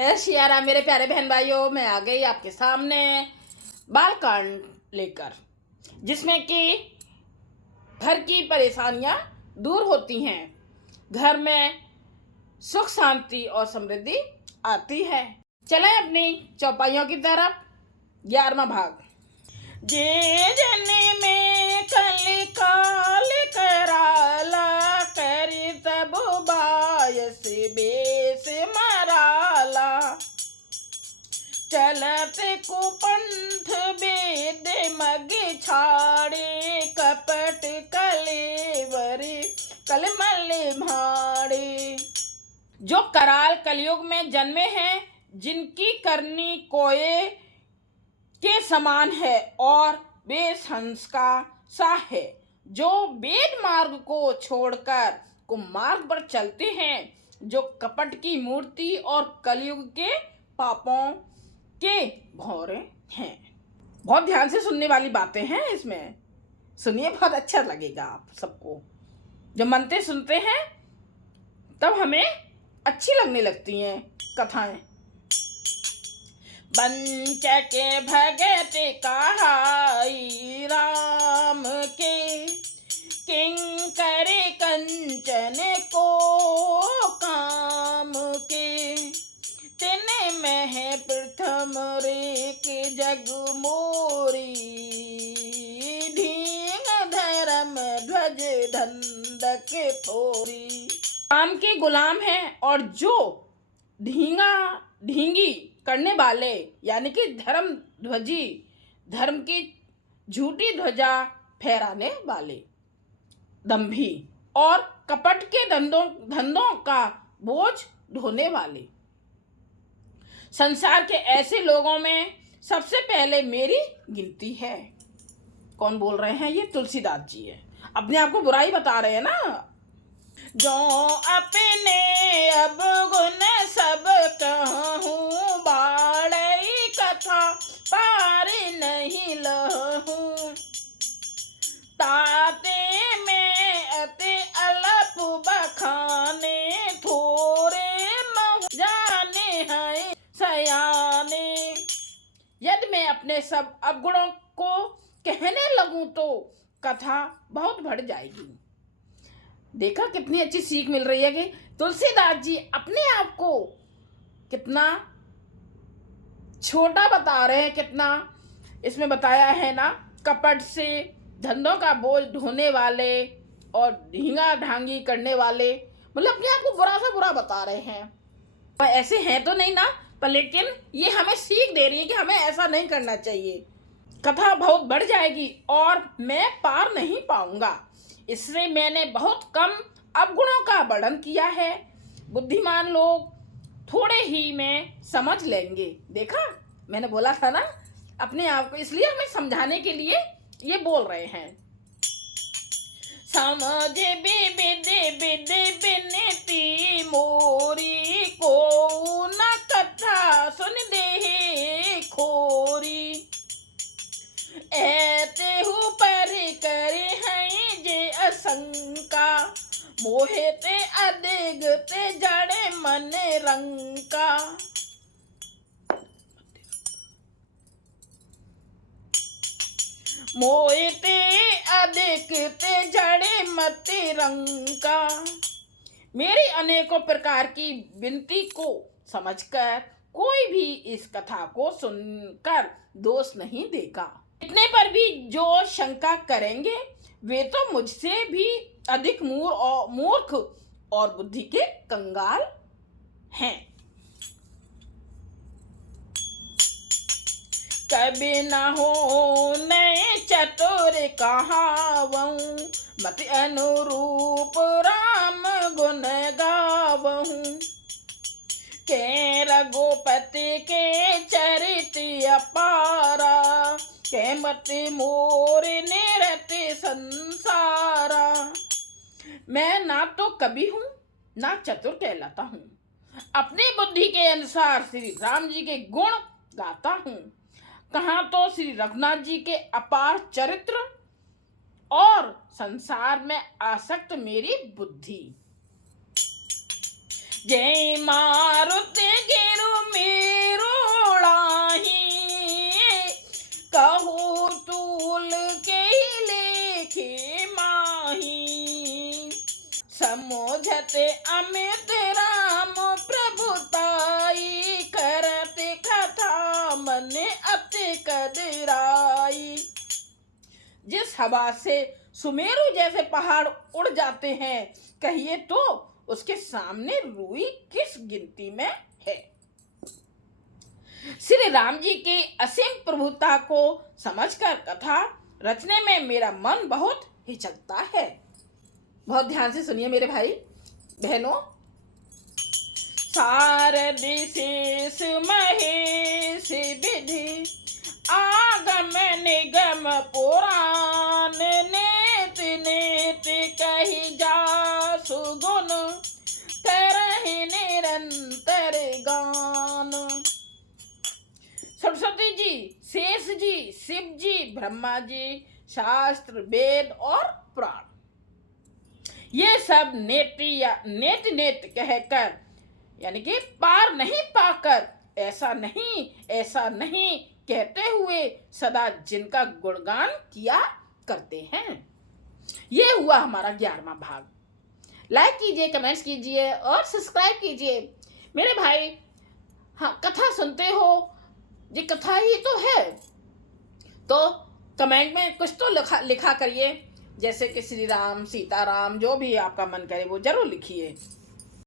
शियारा मेरे प्यारे बहन भाइयों, मैं आ गई आपके सामने बालकांड लेकर, जिसमें कि घर की परेशानियां दूर होती हैं, घर में सुख शांति और समृद्धि आती है। चलें अपनी चौपाइयों की तरफ। 11वां भाग। जे जने में कल काल कराला करी तब बायस बेस मराला चलत कुपंथ वेद मग छाड़े कपट कलेवरे कलमल भाड़े। जो कराल कलयुग में जन्मे हैं, जिनकी करनी कोये के समान है और बेस हंस का सा है, जो वेद मार्ग को छोड़कर कुमार्ग पर चलते हैं, जो कपट की मूर्ति और कलयुग के पापों के भौरे हैं। बहुत ध्यान से सुनने वाली बातें हैं इसमें, सुनिए, बहुत अच्छा लगेगा आप सबको। जब मनते सुनते हैं तब हमें अच्छी लगने लगती हैं कथाएं। बंचक भगत कहाई राम के किंकर कंचन को काम के तिन में प्रथम रेक जग मोरी ढींग धर्म ध्वज धंधक थोरी। राम के गुलाम हैं और जो ढींगी करने वाले, यानी कि धर्म की झूठी ध्वजा फहराने वाले, दंभी और कपट के धंधों का बोझ ढोने वाले। संसार के ऐसे लोगों में सबसे पहले मेरी गिनती है। कौन बोल रहे हैं? ये तुलसीदास जी है। अपने आप को बुराई बता रहे हैं ना। जो अपने अब गुण सब कहूँ बाड़ई कथा पार नहीं लहूँ ताते में अति अलप बखाने थोड़े मह जाने हैं सयाने। यदि मैं अपने सब अवगुणों को कहने लगूं तो कथा बहुत बढ़ जाएगी। देखा कितनी अच्छी सीख मिल रही है कि तुलसीदास जी अपने आप को कितना छोटा बता रहे हैं। कितना इसमें बताया है ना, कपट से धंधों का बोझ ढोने वाले और ढींगा ढांगी करने वाले, मतलब अपने आप को बुरा से बुरा बता रहे हैं। पर ऐसे हैं तो नहीं ना, पर लेकिन ये हमें सीख दे रही है कि हमें ऐसा नहीं करना चाहिए। कथा बहुत बढ़ जाएगी और मैं पार नहीं पाऊंगा, इसलिए मैंने बहुत कम अवगुणों का वर्णन किया है। बुद्धिमान लोग थोड़े ही में समझ लेंगे। देखा, मैंने बोला था ना अपने आप को, इसलिए हमें समझाने के लिए ये बोल रहे हैं। समझ बिनती मोरी को न कथा सुन दे खोरी ऐते हु पर करे हैं जे असंका मोहे ते अधिक ते जड़े मन रंका। मोहे ते अधिक ते जड़े मत रंका। मेरी अनेकों प्रकार की विनती को समझकर कोई भी इस कथा को सुनकर दोष नहीं देगा। इतने पर भी जो शंका करेंगे वे तो मुझसे भी अधिक मूर्ख और बुद्धि के कंगाल हैं। कभी न हो नए चतुर कहावहूँ मत अनुरूप राम गुण गावहूँ के रघुपति के चरित अपारा के मत मोर निरति संसारा। मैं ना तो कवि हूँ ना चतुर कहलाता हूँ, अपनी बुद्धि के अनुसार श्री राम जी के गुण गाता हूँ। कहाँ तो श्री रघुनाथ जी के अपार चरित्र और संसार में आसक्त मेरी बुद्धि। जय मारुति गिरु हवा से सुमेरु जैसे पहाड़ उड़ जाते हैं, कहिए तो उसके सामने रूई किस गिनती में है। श्री राम जी की असीम प्रभुता को समझकर कथा रचने में मेरा मन बहुत हिचकता है। बहुत ध्यान से सुनिए मेरे भाई बहनों। सारदि शेष महेश विधि आगम निगम पुराण नेत नेत कही जासु गुण करहि निरंतर गान। सरस्वती जी, शेष जी, शिव जी, ब्रह्मा जी, शास्त्र, वेद और पुराण, ये सब नेत नेत कहकर यानी कि पार नहीं पाकर ऐसा नहीं कहते हुए सदा जिनका गुणगान किया करते हैं। ये हुआ हमारा 11वां भाग। लाइक कीजिए, कमेंट्स कीजिए और सब्सक्राइब कीजिए मेरे भाई। हाँ, कथा सुनते हो, ये कथा ही तो है, तो कमेंट में कुछ तो लिखा करिए, जैसे कि श्री राम, सीताराम, जो भी आपका मन करे वो जरूर लिखिए।